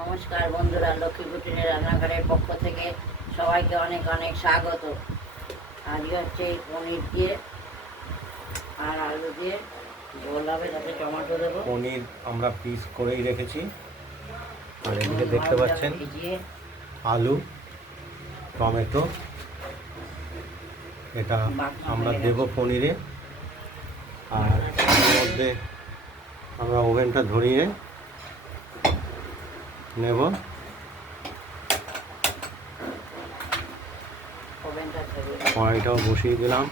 নমস্কার বন্ধুরা, লক্ষ্মী কুটিরের রান্নাঘরের পক্ষ থেকে সবাইকে অনেক অনেক স্বাগত। আজকে হচ্ছে এই পনির দিয়ে আর আলু দিয়ে ঝোল হবে, তাতে টমেটো দেবো। পনির আমরা পিস করেই রেখেছি। আর এদিকে দেখতে পাচ্ছেন আলু, টমেটো, এটা আমরা দেব পনিরে। আর এর মধ্যে আমরা ওভেনটা ধরিয়ে নেব। কড়াইটাও বসিয়ে দিলাম।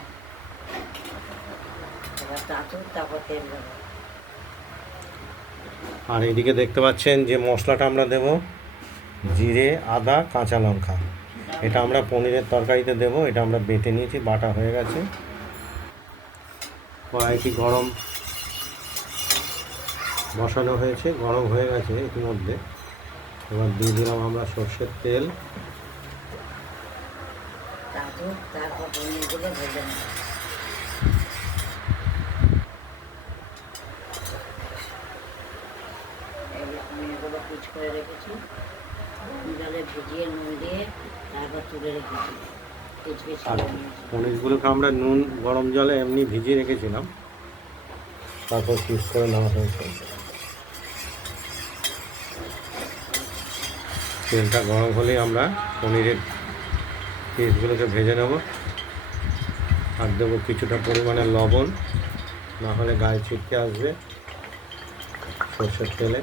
আর এদিকে দেখতে পাচ্ছেন যে মশলাটা আমরা দেব জিরে, আদা, কাঁচা লঙ্কা। এটা আমরা পনিরের তরকারিতে দেব। এটা আমরা বেটে নিয়েছি, বাটা হয়ে গেছে। কড়াইটি গরম বসানো হয়েছে, গরম হয়ে গেছে ইতিমধ্যে। এবার দিয়ে দিলাম আমরা সর্ষের তেল। তারপর পনিরগুলো ভেজে নেব। পনিরগুলো পিচ করে রেখেছি, জলে ভিজিয়ে নুন দিয়ে তারপর তুলে রেখেছি। পনিরগুলোকে আমরা নুন গরম জলে এমনি ভিজিয়ে রেখেছিলাম, তারপর পিস করে নেওয়া হয়েছে। তেলটা গরম হলেই আমরা পনিরের পিসগুলোকে ভেজে নেব। আর দেবো কিছুটা পরিমাণে লবণ, না হলে গায়ে ছিটকে আসবে সরষের তেলে।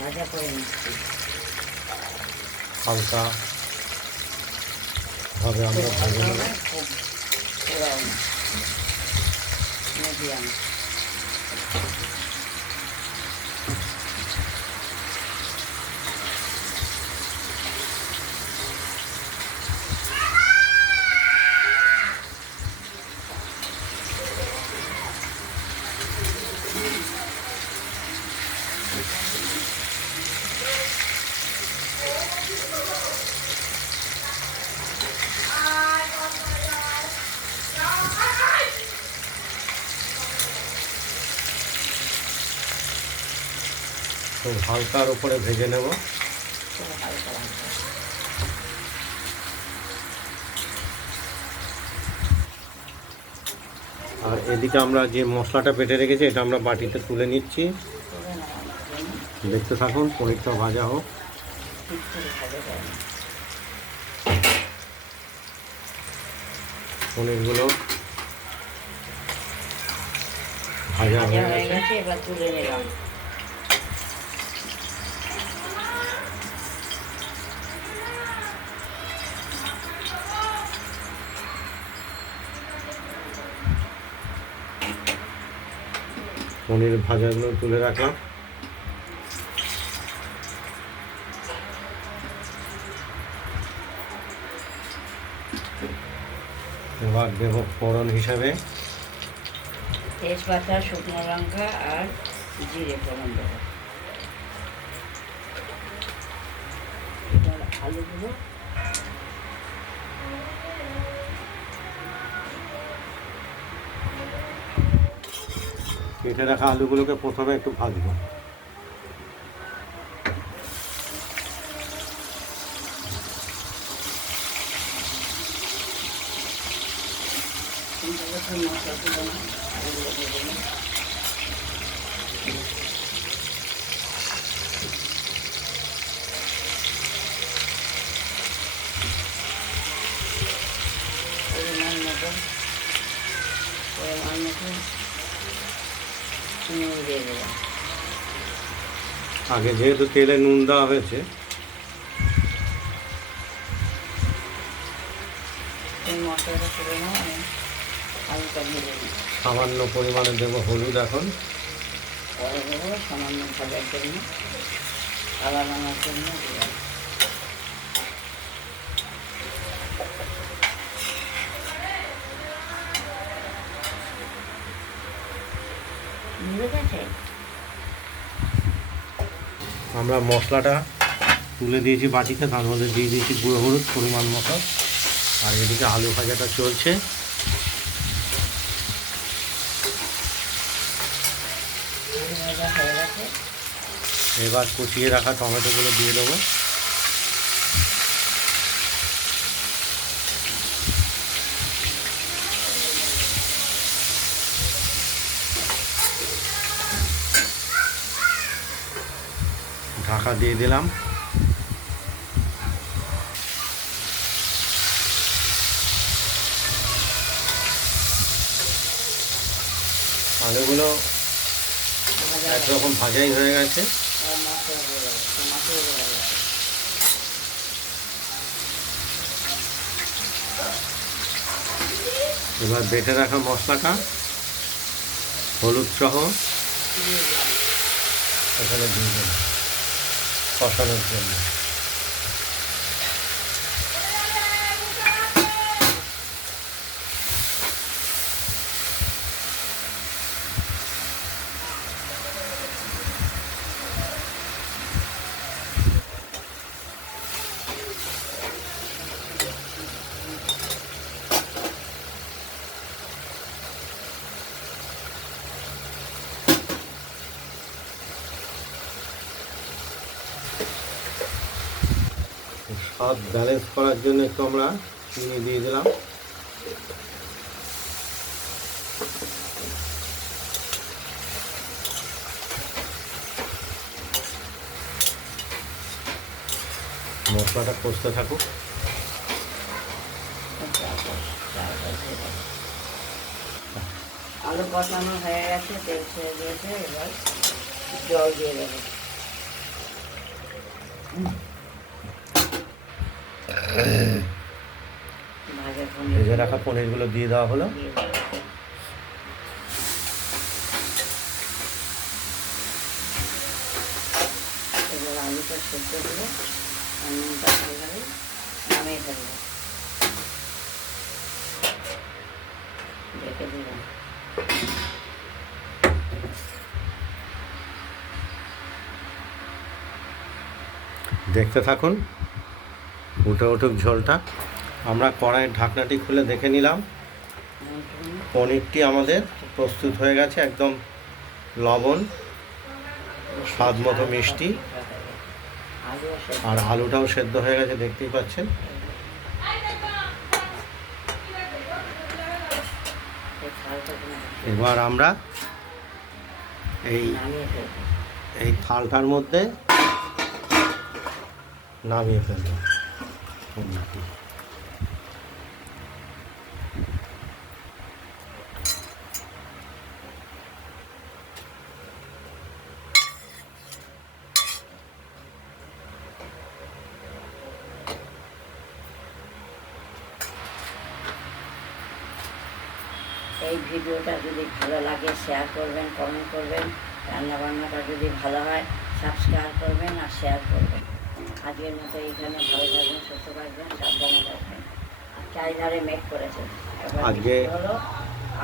ভাজা করে নিচ্ছি হালকা ভাবে আমরা ভাজা নেব। মিডিয়াম খুব হালকার উপরে ভেজে নেব। আর এদিকে আমরা যে মশলাটা বেটে রেখেছি এটা আমরা বাটিতে তুলে নিচ্ছি। দেখতে থাকুন, পনিরটা ভাজা হোক। পনিরগুলো ভাজা হয়ে গেছে, এবার তুলে নিলাম। পনির ভাজাগুলো তুলে রাখলাম। এবার দেব ফোড়ন হিসাবে তেজপাতা, শুকনো লঙ্কা আর জিরে ফোড়ন দেবো। আলুগুলো কেটে রাখা আলুগুলোকে প্রথমে একটু ভাজবো। আগে যেহেতু তেলে নুন দেওয়া হয়েছে, মশলাটা করে নেওয়া আলুটা ভেজে নিই। সামান্য পরিমাণে দেবো হলুদ এখন। পরে দেবো সামান্য ভাজার জন্য, কালার আনার জন্য দিলাম। বুঝে গেছে? আমরা মশলাটা তুলে দিয়েছি বাটিতে, তার মধ্যে দিয়ে দিয়েছি গুঁড়ো হলুদ পরিমাণ মতো। আর এদিকে আলু ভাজাটা চলছে। আলু ভাজা হয়ে গেছে। এবার কুচিয়ে রাখা টমেটোগুলো দিয়ে দেবো। ঢাকা দিয়ে দিলাম। আলুগুলো ভাজা একরকম ভাজাই হয়ে গেছে। আর মশলা দিয়ে দেবো, টমাটো দিয়ে দেবো। এবার বেটে রাখা মশলাটা হলুদ সহ দিয়ে দিলাম। এখানে দিয়ে দেবো কষানোর জন্য। স্বাদ ব্যালেন্স করার জন্য একটু আমরা চিনি দিয়ে দিলাম। মশলাটা কষতে থাকুক। আলু কষানো হয়ে গেছে, তেল ছেড়ে দিয়েছে। এবার জল দিয়ে দেবো। ভাজা পনির ভেজে রাখা পনিরগুলো দিয়ে দেওয়া হলো। দিয়ে দেবো। এবার আলুটা সেদ্ধ করে নুনটা হয়ে গেলে নামিয়ে ফেলবো। ঢেকে দিলাম। দেখতে থাকুন উঠে উঠুক ঝোলটা। আমরা কড়াইয়ের ঢাকনাটি খুলে দেখে নিলাম। পনিরটি আমাদের প্রস্তুত হয়ে গেছে। একদম লবণ, স্বাদ মতো মিষ্টি, আলুও সেদ্ধ। আর আলুটাও সেদ্ধ হয়ে গেছে, দেখতেই পাচ্ছেন। এই থালটা কোনো এবার আমরা এই নামিয়ে ফেলবো। এই থালটার মধ্যে নামিয়ে ফেলব। এই ভিডিওটা যদি ভালো লাগে শেয়ার করবেন, কমেন্ট করবেন। রান্নাবান্নাটা যদি ভালো হয় সাবস্ক্রাইব করবেন আর শেয়ার করবেন। আজকের মতো এইখানে ভালো থাকবেন, সুস্থ থাকবেন, সাবধানে থাকবেন। আর চারিধারে মেঘ করেছে, এবার আজকে বৃষ্টি হলো,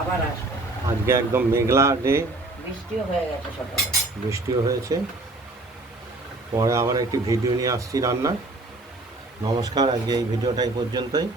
আবার আসবে। আজকে একদম মেঘলা ডে, বৃষ্টিও হয়ে গেছে সকালে। বৃষ্টিও হয়েছে। পরে আবার একটি ভিডিও নিয়ে আসছি রান্নার। নমস্কার, আজকে এই ভিডিওটা এই পর্যন্তই।